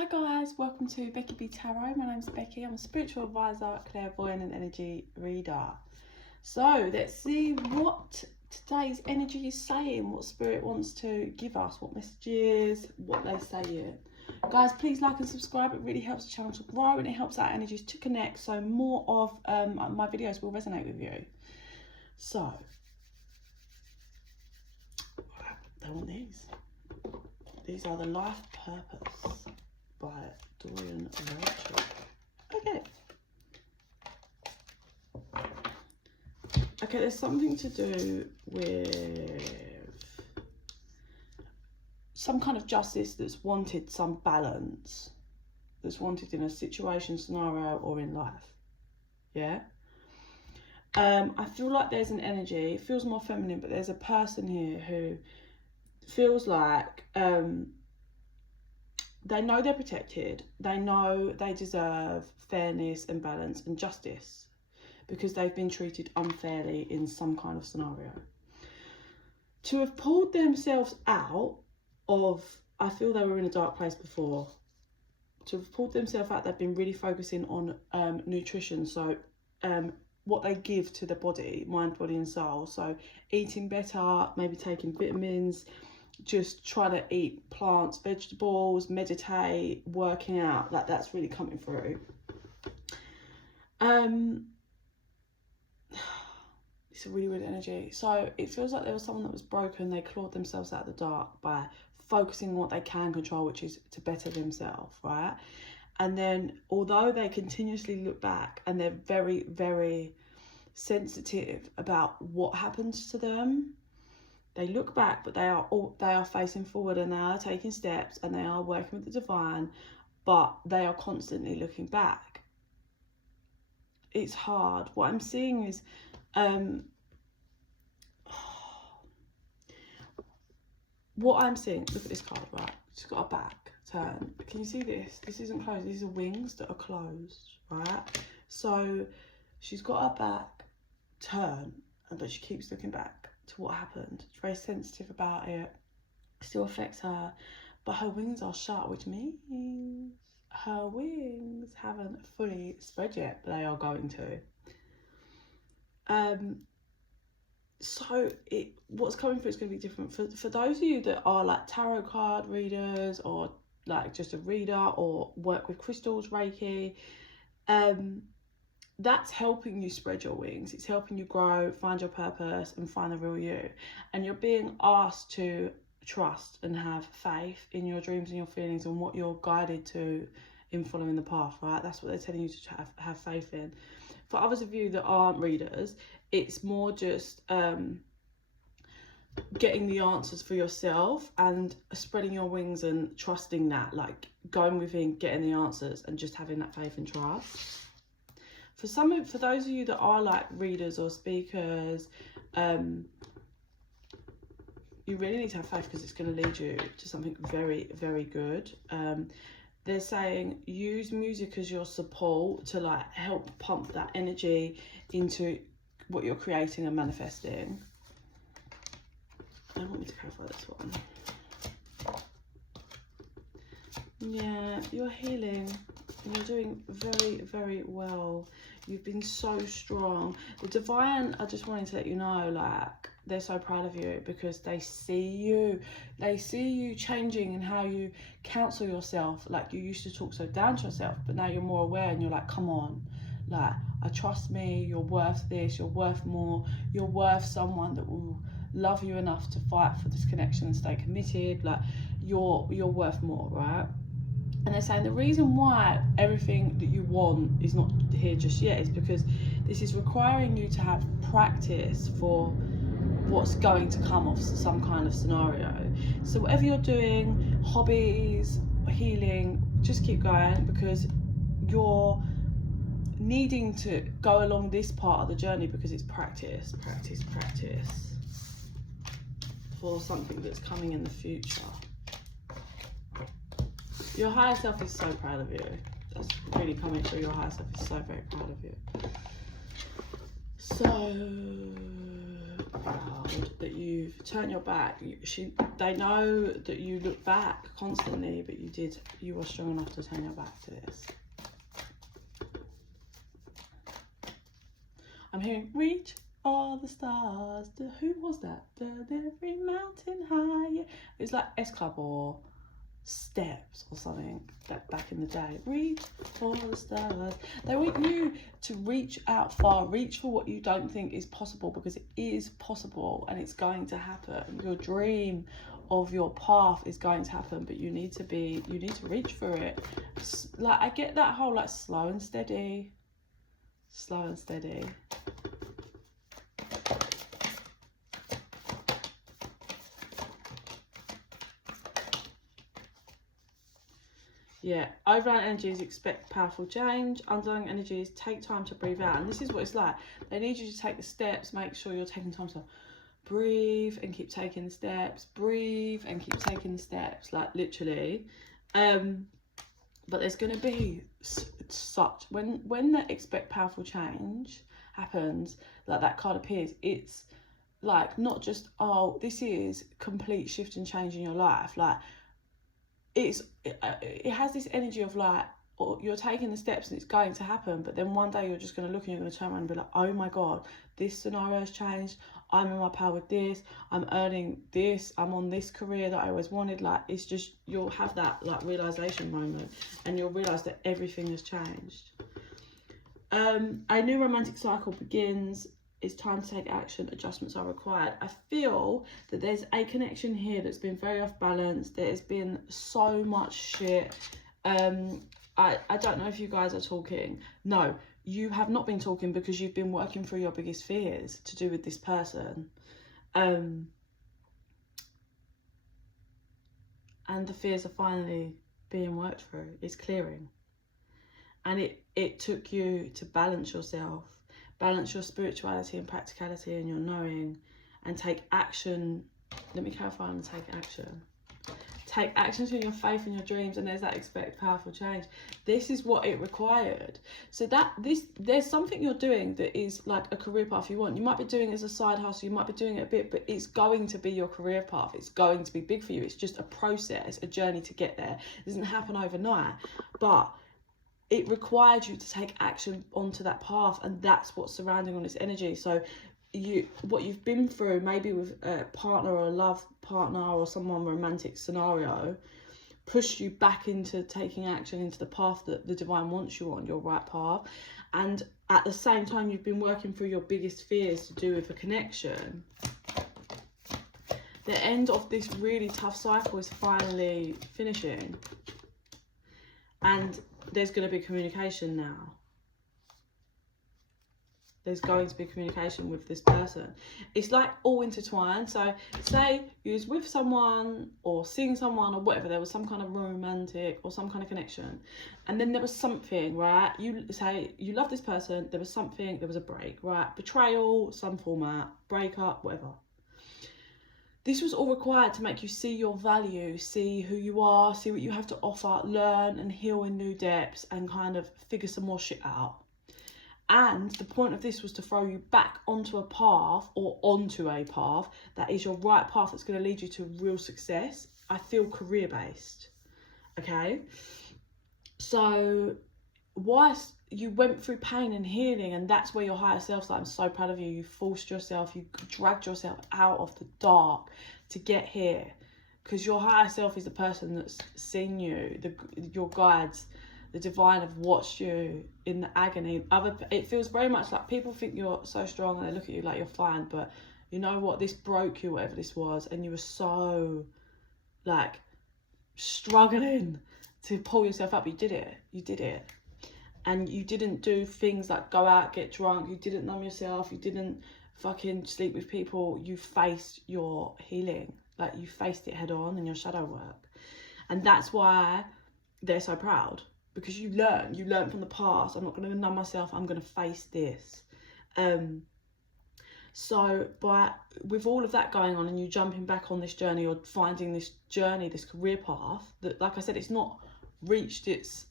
Hi guys, welcome to Becky Tarot. My name's Becky. I'm a spiritual advisor, clairvoyant and energy reader. So let's see what today's energy is saying, what spirit wants to give us, what messages, what they're saying. Guys, please like and subscribe. It really helps the channel to grow and it helps our energies to connect, so more of my videos will resonate with you. So, they want these. These are the life purpose by Dorian Rachel. Okay. Okay, there's something to do with some kind of justice that's wanted, some balance that's wanted in a situation, scenario, or in life. Yeah. I feel like there's an energy, it feels more feminine, but there's a person here who feels like they know they're protected, they know they deserve fairness and balance and justice because they've been treated unfairly in some kind of scenario. To have pulled themselves out of, I feel they were in a dark place before, to have pulled themselves out, they've been really focusing on nutrition, so what they give to the body, mind, body and soul. So eating better, maybe taking vitamins, just try to eat plants, vegetables, meditate, working out, like that's really coming through. It's a really weird energy. So it feels like there was someone that was broken, they clawed themselves out of the dark by focusing on what they can control, which is to better themselves, right? And then although they continuously look back and they're very, very sensitive about what happens to them, they look back, but they are facing forward and they are taking steps and they are working with the divine, but they are constantly looking back. It's hard. What I'm seeing is what I'm seeing, look at this card, right? She's got a back turn. Can you see this? This isn't closed. These are wings that are closed, right? So she's got her back turn, but she keeps looking back to what happened. She's very sensitive about it. It still affects her, but her wings are shut, which means her wings haven't fully spread yet, but they are going to. So what's coming through is going to be different for those of you that are like tarot card readers, or like just a reader, or work with crystals, Reiki. That's helping you spread your wings. It's helping you grow, find your purpose and find the real you. And you're being asked to trust and have faith in your dreams and your feelings and what you're guided to in following the path, right? That's what they're telling you to have faith in. For others of you that aren't readers, it's more just getting the answers for yourself and spreading your wings and trusting that, like going within, getting the answers and just having that faith and trust. For those of you that are like readers or speakers, you really need to have faith because it's going to lead you to something very, very good. They're saying use music as your support to like help pump that energy into what you're creating and manifesting. I want me to clarify this one. Yeah, you're healing. You're doing very, very well. You've been so strong. The divine, I just wanted to let you know, like, they're so proud of you because they see you. They see you changing in how you counsel yourself. Like, you used to talk so down to yourself, but now you're more aware and you're like, come on. Like, I trust me. You're worth this. You're worth more. You're worth someone that will love you enough to fight for this connection and stay committed. Like, you're worth more, right? And they're saying the reason why everything that you want is not here just yet is because this is requiring you to have practice for what's going to come off some kind of scenario. So whatever you're doing, hobbies, healing, just keep going because you're needing to go along this part of the journey because it's practice for something that's coming in the future. Your higher self is so proud of you. That's really coming through. Your higher self is so very proud of you. So proud that you've turned your back. They know that you look back constantly, but you were strong enough to turn your back to this. I'm hearing reach all the stars. Who was that? Every mountain high. It was like S Club or Steps or something back in the day. Reach for the stars. They want you to reach out far, reach for what you don't think is possible, because it is possible and it's going to happen. Your dream of your path is going to happen, but you need to reach for it. Like, I get that whole like slow and steady. Yeah, overlying energies expect powerful change. Underlying energies take time to breathe out. And this is what it's like. They need you to take the steps. Make sure you're taking time to breathe and keep taking the steps. Breathe and keep taking the steps. Like, literally. But there's going to be such... When the expect powerful change happens, like that card appears, it's like not just, oh, this is complete shift and change in your life. Like, it has this energy of like, you're taking the steps and it's going to happen, but then one day you're just going to look and you're going to turn around and be like, oh my god, this scenario has changed, I'm in my power with this, I'm earning this, I'm on this career that I always wanted. Like, it's just, you'll have that like realization moment and you'll realize that everything has changed. A new romantic cycle begins. It's time to take action. Adjustments are required. I feel that there's a connection here that's been very off balance. There's been so much shit. I don't know if you guys are talking. No, you have not been talking because you've been working through your biggest fears to do with this person. And the fears are finally being worked through. It's clearing. And it took you to balance yourself. Balance your spirituality and practicality and your knowing, and take action. Let me clarify and take action. Take action to your faith and your dreams, and there's that expect powerful change. This is what it required. So there's something you're doing that is like a career path you want. You might be doing it as a side hustle, you might be doing it a bit, but it's going to be your career path. It's going to be big for you. It's just a process, a journey to get there. It doesn't happen overnight, but it required you to take action onto that path, and that's what's surrounding on this energy. So what you've been through, maybe with a partner or a love partner or someone romantic scenario, pushed you back into taking action into the path that the divine wants you on, your right path. And at the same time, you've been working through your biggest fears to do with a connection. The end of this really tough cycle is finally finishing. And there's going to be communication now. There's going to be communication with this person. It's like all intertwined. So say you was with someone or seeing someone or whatever, there was some kind of romantic or some kind of connection. And then there was something, right? You say you love this person, there was something, there was a break, right? Betrayal, some format, breakup, whatever. This was all required to make you see your value, see who you are, see what you have to offer, learn and heal in new depths, and kind of figure some more shit out. And the point of this was to throw you back onto a path, or onto a path that is your right path, that's going to lead you to real success. I feel career-based, okay? So whilst you went through pain and healing, and that's where your higher self's like, I'm so proud of you. You forced yourself, you dragged yourself out of the dark to get here, because your higher self is the person that's seen you, your guides, the divine have watched you in the agony. It feels very much like people think you're so strong and they look at you like you're fine, but you know what, this broke you, whatever this was, and you were so like struggling to pull yourself up. You did it. And you didn't do things like go out, get drunk. You didn't numb yourself. You didn't fucking sleep with people. You faced your healing. Like, you faced it head on in your shadow work. And that's why they're so proud. Because you learn from the past. I'm not going to numb myself. I'm going to face this. So with all of that going on, and you jumping back on this journey, or finding this journey, this career path, that, like I said, it's not reached its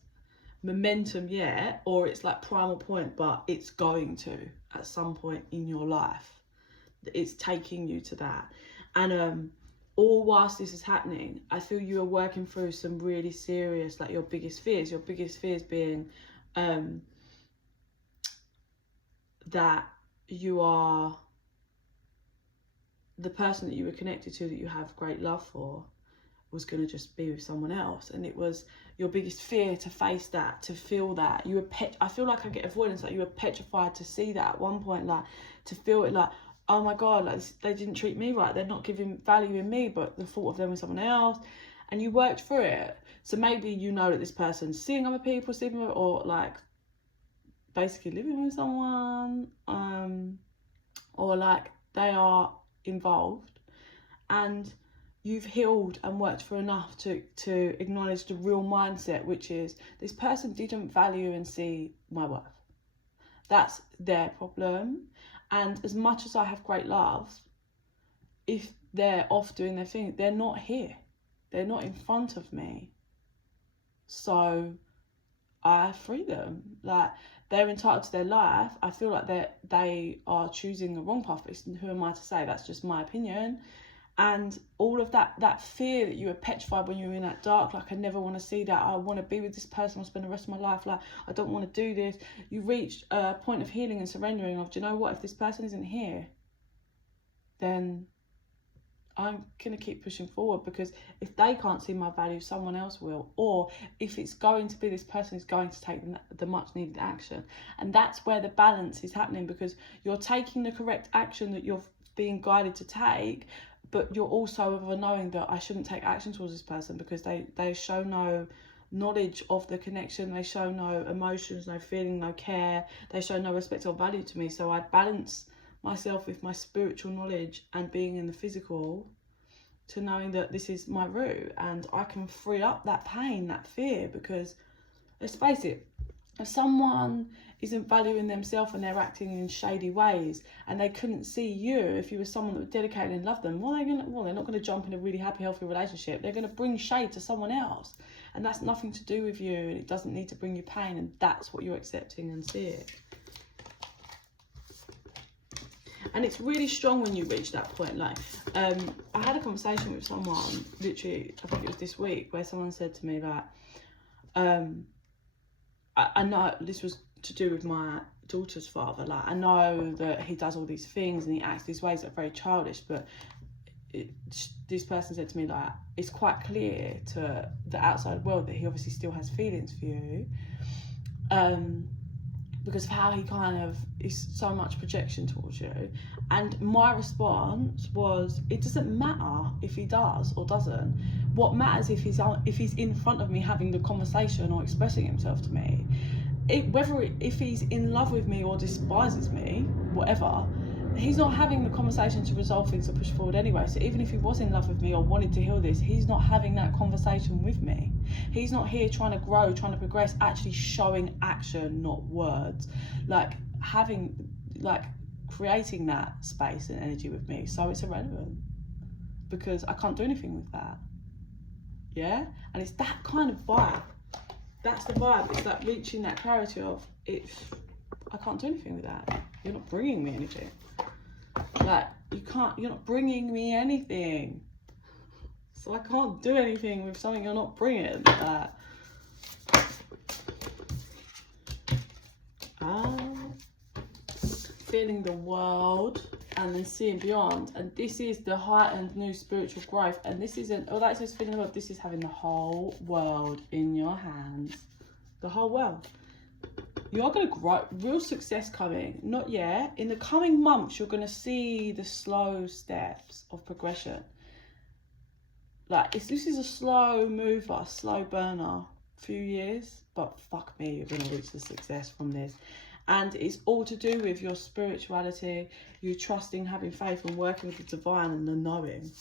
momentum yet, or it's like primal point, but it's going to at some point in your life. it's taking you to that. And all whilst this is happening, I feel you are working through some really serious, like your biggest fears being that you are the person that you were connected to, that you have great love for, was going to just be with someone else. And it was your biggest fear to face that, to feel that. You were I feel like I get avoidance, like you were petrified to see that at one point, like to feel it, like, oh my God, like they didn't treat me right, they're not giving value in me, but the thought of them with someone else. And you worked through it. So maybe you know that this person's seeing other people, sleeping with, or like basically living with someone, or like they are involved, and you've healed and worked for enough to acknowledge the real mindset, which is this person didn't value and see my worth. That's their problem. And as much as I have great love, if they're off doing their thing, they're not here, they're not in front of me, so I free them. Like, they're entitled to their life. I feel like they are choosing the wrong path. Who am I to say? That's just my opinion. And all of that fear that you were petrified when you were in that dark, like, I never want to see that, I want to be with this person, I'll spend the rest of my life, like, I don't want to do this. You reached a point of healing and surrendering of, do you know what, if this person isn't here, then I'm going to keep pushing forward, because if they can't see my value, someone else will. Or if it's going to be this person who's going to take the much needed action. And that's where the balance is happening, because you're taking the correct action that you're being guided to take, but you're also of a knowing that I shouldn't take action towards this person because they show no knowledge of the connection, they show no emotions, no feeling, no care, they show no respect or value to me. So I balance myself with my spiritual knowledge and being in the physical, to knowing that this is my route and I can free up that pain, that fear. Because let's face it, if someone isn't valuing themselves and they're acting in shady ways, and they couldn't see you if you were someone that was dedicated and loved them, they're not going to jump in a really happy, healthy relationship. They're going to bring shade to someone else, and that's nothing to do with you, and it doesn't need to bring you pain, and that's what you're accepting and seeing. And it's really strong when you reach that point. Like, I had a conversation with someone, literally, I think it was this week, where someone said to me that, I know this was to do with my daughter's father. Like, I know that he does all these things and he acts these ways that are very childish, but this person said to me, like, it's quite clear to the outside world that he obviously still has feelings for you, because of how he kind of is so much projection towards you. And my response was, it doesn't matter if he does or doesn't. What matters if he's in front of me having the conversation or expressing himself to me. If he's in love with me or despises me, whatever, he's not having the conversation to resolve things or push forward anyway. So even if he was in love with me or wanted to heal this, he's not having that conversation with me. He's not here trying to grow, trying to progress, actually showing action, not words. Like, creating that space and energy with me. So it's irrelevant, because I can't do anything with that. Yeah? And it's that kind of vibe. That's the vibe. It's like reaching that clarity of, I can't do anything with that. You're not bringing me anything. Like, you're not bringing me anything. So I can't do anything with something you're not bringing. Feeling the world and then seeing beyond. And this is the heightened new spiritual growth. And this isn't, oh, that's just feeling the world. This is having the whole world in your hands. The whole world. You're going to grow, real success coming. Not yet. In the coming months, you're going to see the slow steps of progression. Like, this is a slow mover, slow burner. Few years, but fuck me, you're going to reach the success from this. And it's all to do with your spirituality, you trusting, having faith, and working with the divine and the knowing.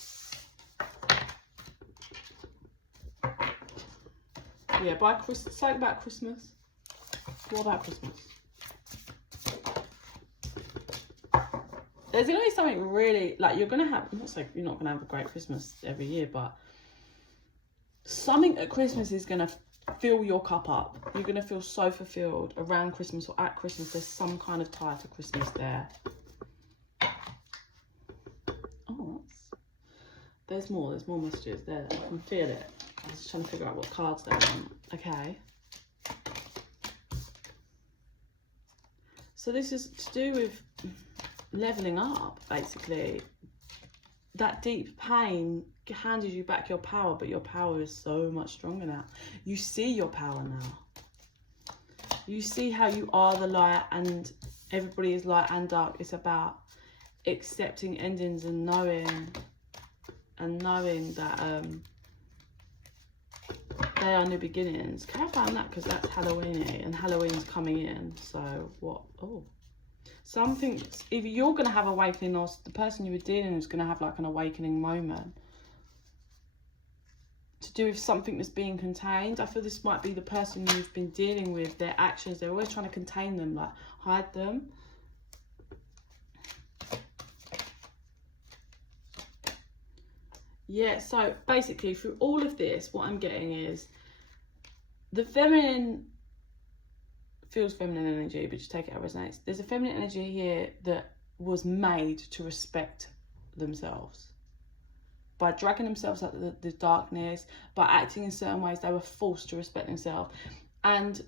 Yeah, by Christmas, something about Christmas. What about Christmas? There's going to be something really, like, you're going to have, I'm not saying you're not going to have a great Christmas every year, but something at Christmas is going to fill your cup up. You're going to feel so fulfilled around Christmas or at Christmas. There's some kind of tie to Christmas there. there's more messages there. I can feel it. I was just trying to figure out what cards they want. Okay. So this is to do with leveling up, basically. That deep pain handed you back your power, but your power is so much stronger now. You see your power now. You see how you are the light, and everybody is light and dark. It's about accepting endings and knowing that they are new beginnings. Clarify on that, because that's Halloween-y, and Halloween's coming in. So what? Oh, something. Either you're going to have awakening, or the person you were dealing with is going to have like an awakening moment. To do with something that's being contained. I feel this might be the person you've been dealing with. Their actions, they're always trying to contain them, like hide them. Yeah, so basically through all of this, what I'm getting is the feminine feels feminine energy, but just take it how it resonates. There's a feminine energy here that was made to respect themselves. By dragging themselves out of the darkness, by acting in certain ways, they were forced to respect themselves. And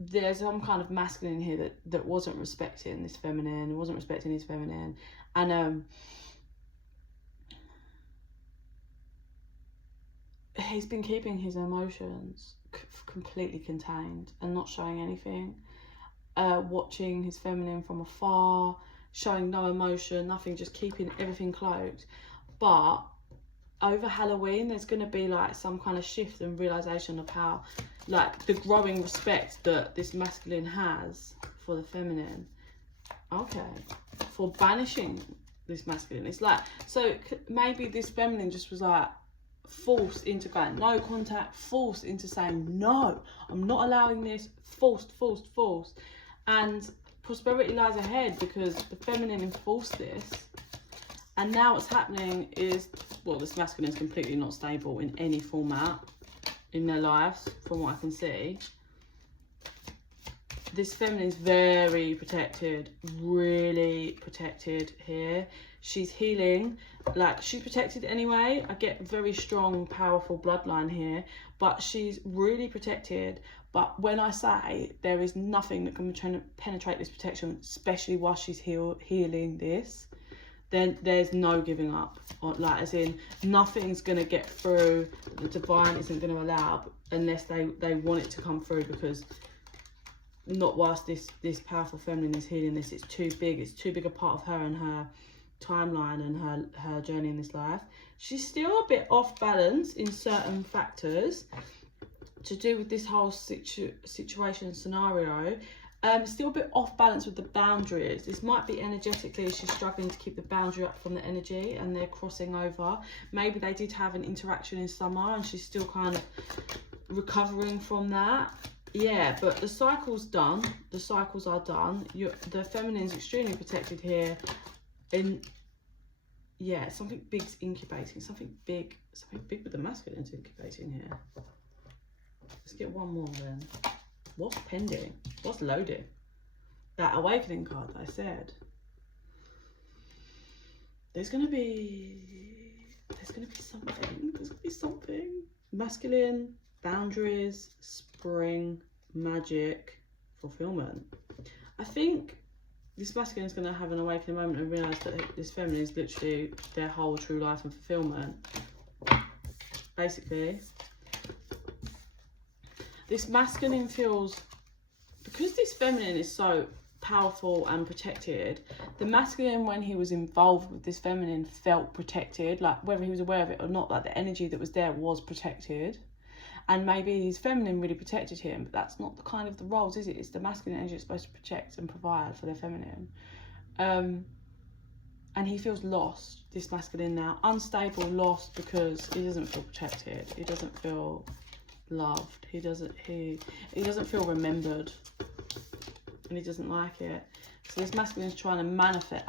there's some kind of masculine here that wasn't respecting this feminine, wasn't respecting his feminine. And he's been keeping his emotions completely contained and not showing anything. Watching his feminine from afar, showing no emotion, nothing, just keeping everything cloaked. But over Halloween, there's going to be like some kind of shift and realization of how, like, the growing respect that this masculine has for the feminine. Okay, for banishing this masculine. It's like, so maybe this feminine just was like forced into going no contact, forced into saying no, I'm not allowing this, forced. And prosperity lies ahead because the feminine enforced this. And now what's happening is, well, this masculine is completely not stable in any format in their lives, from what I can see. This feminine is very protected, really protected here. She's healing, like she's protected anyway. I get very strong, powerful bloodline here, but she's really protected. But when I say there is nothing that can penetrate this protection, especially while she's healing this, then there's no giving up. Or, like, as in, nothing's going to get through. The divine isn't going to allow unless they want it to come through, because not whilst this powerful feminine is healing this. It's too big. It's too big a part of her and her timeline and her journey in this life. She's still a bit off balance in certain factors to do with this whole situation scenario. Still a bit off balance with the boundaries. This might be energetically she's struggling to keep the boundary up from the energy and they're crossing over. Maybe they did have an interaction in summer and she's still kind of recovering from that. Yeah, but the cycle's done. The cycles are done. The feminine's extremely protected here. Yeah, something big's incubating. Something big with the masculine's incubating here. Let's get one more then. What's pending? What's loading? That awakening card that I said. There's gonna be something. Masculine, boundaries, spring, magic, fulfillment. I think this masculine is gonna have an awakening moment and realise that this feminine is literally their whole true life and fulfillment. Basically. This masculine feels, because this feminine is so powerful and protected, the masculine, when he was involved with this feminine, felt protected, like whether he was aware of it or not, like the energy that was there was protected. And maybe his feminine really protected him, but that's not the kind of the roles, is it? It's the masculine energy that's supposed to protect and provide for the feminine. And he feels lost, this masculine now. Unstable, lost, because he doesn't feel protected. He doesn't feel loved. He doesn't feel remembered, and he doesn't like it. So this masculine is trying to manifest.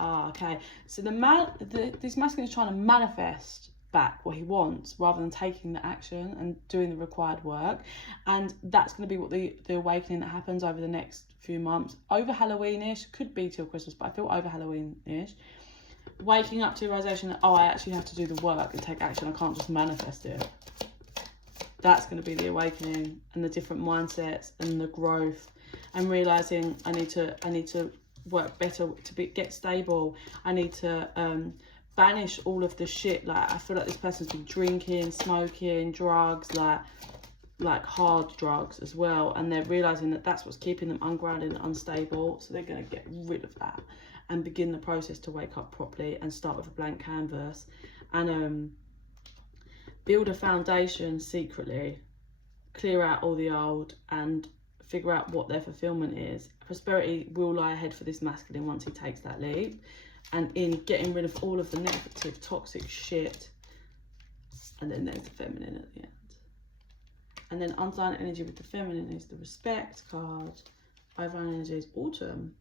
So this masculine is trying to manifest back what he wants rather than taking the action and doing the required work. And that's going to be what the awakening that happens over the next few months, over Halloween-ish. Could be till Christmas, but I feel over Halloween-ish. waking up to the realization that, oh, I actually have to do the work and take action. I can't just manifest it. That's going to be the awakening, and the different mindsets and the growth, and realizing I need to work better to get stable. I need to banish all of the shit. Like, I feel like this person's been drinking, smoking, drugs, like hard drugs as well, and they're realizing that that's what's keeping them ungrounded and unstable. So they're going to get rid of that and begin the process to wake up properly and start with a blank canvas, and build a foundation secretly, clear out all the old, and figure out what their fulfillment is. Prosperity will lie ahead for this masculine once he takes that leap, and in getting rid of all of the negative, toxic shit. And then there's the feminine at the end. And then underlying energy with the feminine is the respect card. Overlying energy is autumn.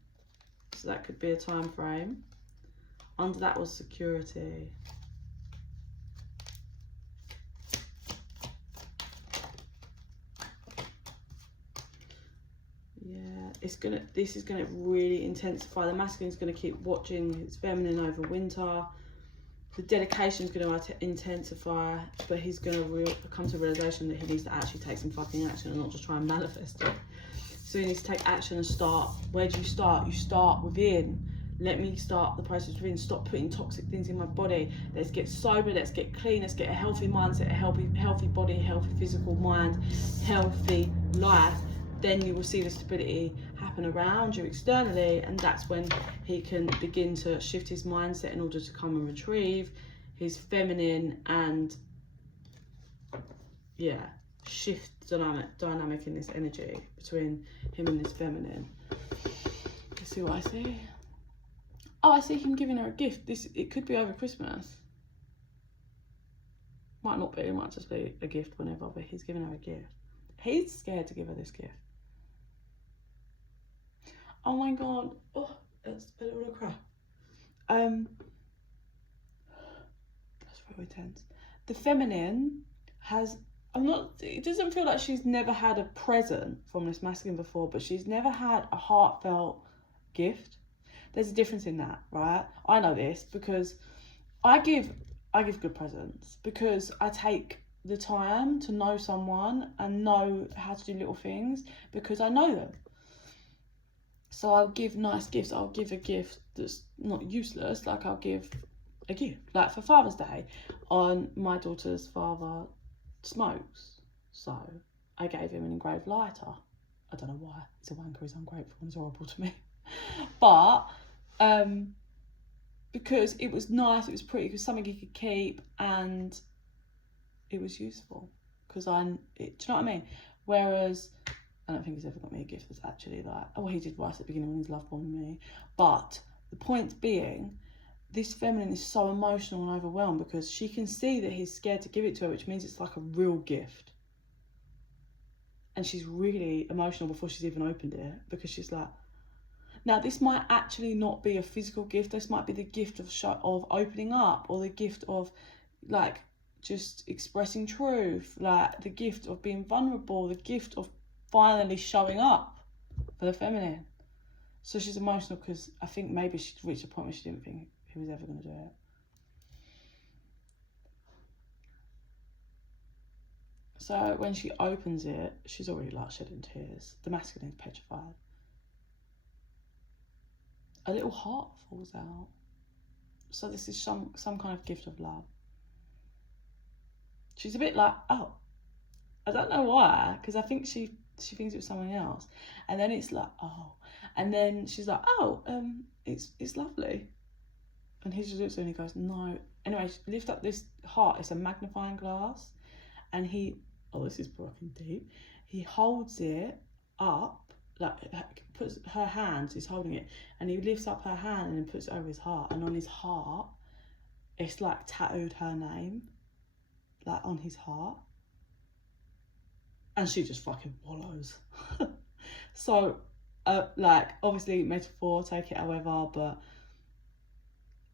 So that could be a time frame. Under that was security. Yeah, this is gonna really intensify. The masculine is gonna keep watching his feminine over winter. The dedication is going to intensify, but he's going to come to a realization that he needs to actually take some fucking action and not just try and manifest it. So he needs to take action and start. Where do you start? You start within. Let me start the process within. Stop putting toxic things in my body. Let's get sober. Let's get clean. Let's get a healthy mindset, a healthy body, healthy physical mind, healthy life. Then you will see the stability happen around you externally, and that's when he can begin to shift his mindset in order to come and retrieve his feminine and, yeah, shift dynamic in this energy between him and his feminine. Let's see what I see. Oh, I see him giving her a gift. It could be over Christmas. Might not be, it might just be a gift whenever, but he's giving her a gift. He's scared to give her this gift. Oh my god. Oh, that's a little crap. That's very tense. The feminine has, it doesn't feel like she's never had a present from this masculine before, but she's never had a heartfelt gift. There's a difference in that, right? I know this because I give good presents, because I take the time to know someone and know how to do little things because I know them. So I'll give nice gifts. I'll give a gift that's not useless. Like, I'll give a gift. Like, for Father's Day, my daughter's father smokes. So I gave him an engraved lighter. I don't know why. He's a wanker, he's ungrateful, and he's horrible to me. But because it was nice, it was pretty, it was something he could keep, and it was useful. Because do you know what I mean? Whereas I don't think he's ever got me a gift that's actually like, oh, he did right at the beginning when he's love bombing me. But the point being, this feminine is so emotional and overwhelmed because she can see that he's scared to give it to her, which means it's like a real gift. And she's really emotional before she's even opened it, because she's like, now this might actually not be a physical gift. This might be the gift of opening up, or the gift of like just expressing truth, like the gift of being vulnerable, the gift of finally showing up for the feminine. So she's emotional because I think maybe she'd reached a point where she didn't think he was ever going to do it. So when she opens it, she's already like shedding tears. The masculine is petrified. A little heart falls out. So this is some kind of gift of love. She's a bit like, oh, I don't know why, because I think she thinks it was someone else, and then it's like, oh, and then she's like, oh, it's lovely, and he just looks at her and he goes, no. Anyway, she lifts up this heart. It's a magnifying glass, and this is fucking deep. He holds it up, like puts her hand, he's holding it, and he lifts up her hand and then puts it over his heart, and on his heart, it's like tattooed her name, like on his heart. And she just fucking wallows. So, like, obviously metaphor, take it however, but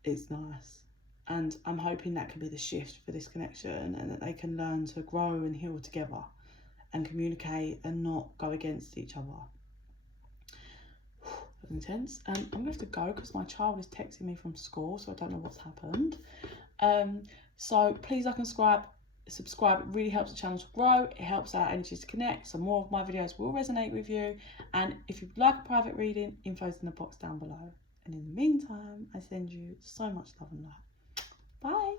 it's nice. And I'm hoping that can be the shift for this connection, and that they can learn to grow and heal together and communicate and not go against each other. intense. I'm gonna have to go because my child is texting me from school, so I don't know what's happened. So please like and subscribe. It really helps the channel to grow. It helps our energies to connect, so more of my videos will resonate with you. And if you'd like a private reading, info's in the box down below. And in the meantime, I send you so much love and light. Bye.